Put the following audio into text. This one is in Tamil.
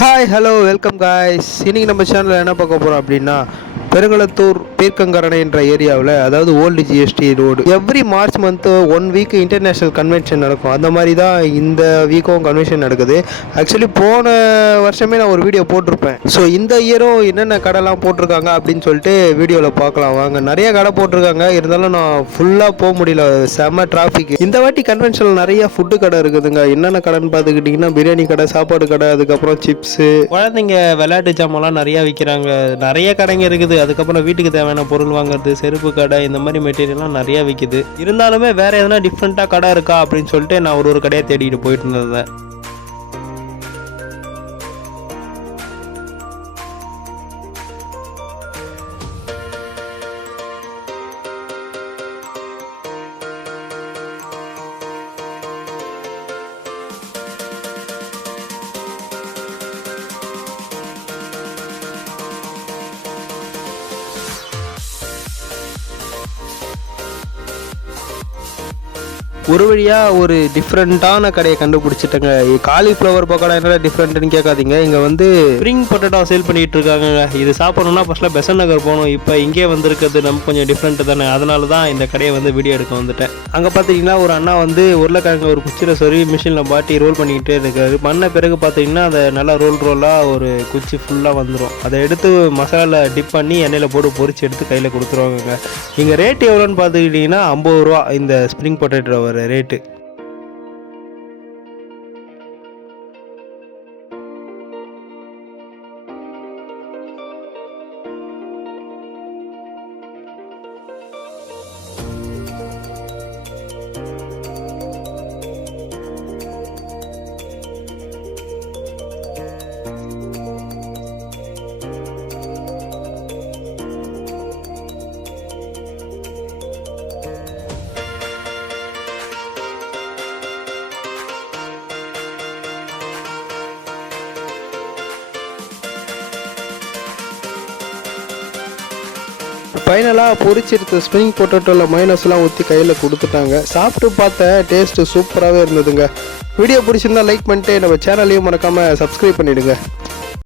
Hi hello welcome guys. இன்றைக்கி நம்ம சேனலில் என்ன பார்க்க போகிறோம் அப்படின்னா, பெருங்களத்தூர் பீர்க்கங்கரணை என்ற ஏரியாவில், அதாவது old GST road, every March month 1 week international convention நடக்கும். அந்த மாதிரி தான் இந்த வீக்கும் கன்வென்ஷன் நடக்குது. ஆக்சுவலி போன வருஷமே நான் ஒரு வீடியோ போட்டிருப்பேன். ஸோ இந்த இயரும் என்னென்ன கடைலாம் போட்டிருக்காங்க அப்படின்னு சொல்லிட்டு வீடியோவில் பார்க்கலாம் வாங்க. நிறைய கடை போட்டிருக்காங்க, இருந்தாலும் நான் ஃபுல்லாக போக முடியல, செம்ம டிராஃபிக். இந்த வாட்டி கன்வென்ஷனில் நிறைய ஃபுட்டு கடை இருக்குதுங்க. என்னென்ன கடைன்னு பார்த்துக்கிட்டிங்கன்னா, பிரியாணி கடை, சாப்பாடு கடை, அதுக்கப்புறம் சிப்ஸு, குழந்தைங்க விளையாட்டு ஜாமான்லாம் நிறையா விற்கிறாங்க. நிறைய கடைங்க இருக்குது. அதுக்கப்புறம் வீட்டுக்கு தேவையான பொருள் வாங்குறது, செருப்பு கடை, இந்த மாதிரி மெட்டீரியல்லாம் நிறையா விற்கிது. இருந்தாலுமே வேறு எதனா டிஃப்ரெண்ட்டாக கடை இருக்கா அப்படின்னு சொல்லிட்டு நான் ஒரு கடையை தேடிட்டு போயிட்டு இருந்தேன். ஒரு வழியாக ஒரு டிஃப்ரெண்ட்டான கடையை கண்டுபிடிச்சிட்டேங்க. காலிஃப்ளவர் பக்கோடா என்ன டிஃப்ரெண்ட்டுன்னு கேட்காதீங்க. இங்கே வந்து ஸ்ப்ரிங் பொட்டேட்டோ சேல் பண்ணிகிட்டு இருக்காங்க. இது சாப்பிடணும்னா ஃபஸ்ட்டில் பெசன் நகர் போகணும். இப்போ இங்கே வந்திருக்கிறது நம்ம கொஞ்சம் டிஃப்ரெண்ட்டு தானே, அதனால தான் இந்த கடையை வந்து வீடியோ எடுக்க வந்துட்டேன். அங்கே பார்த்துட்டிங்கன்னா ஒரு அண்ணா வந்து உருளைக்கிழங்கு ஒரு குச்சியில் சொருவி மிஷினில் பாட்டி ரோல் பண்ணிக்கிட்டே இருக்காரு. பண்ண பிறகு பார்த்தீங்கன்னா அதை நல்லா ரோலாக ஒரு குச்சி ஃபுல்லாக வந்துடும். அதை எடுத்து மசாலா டிப் பண்ணி எண்ணெயில் போட்டு பொரிச்சு எடுத்து கையில் கொடுத்துருவாங்க. இங்கே ரேட் எவ்வளோன்னு பார்த்துக்கிட்டிங்கன்னா 50 ரூபா இந்த ஸ்ப்ரிங் பொட்டேட்டோ ரேட்டு. ஃபைனலாக பொரிச்சிருக்க ஸ்ப்ரிங் பொட்டேட்டோவில் மைனஸ்லாம் ஊற்றி கையில் கொடுத்துட்டாங்க. சாப்பிட்டு பார்த்தேன், டேஸ்ட்டு சூப்பராகவே இருந்ததுங்க. வீடியோ பிடிச்சிருந்தா லைக் பண்ணிட்டு நம்ம சேனலையும் மறக்காமல் சப்ஸ்கிரைப் பண்ணிவிடுங்க.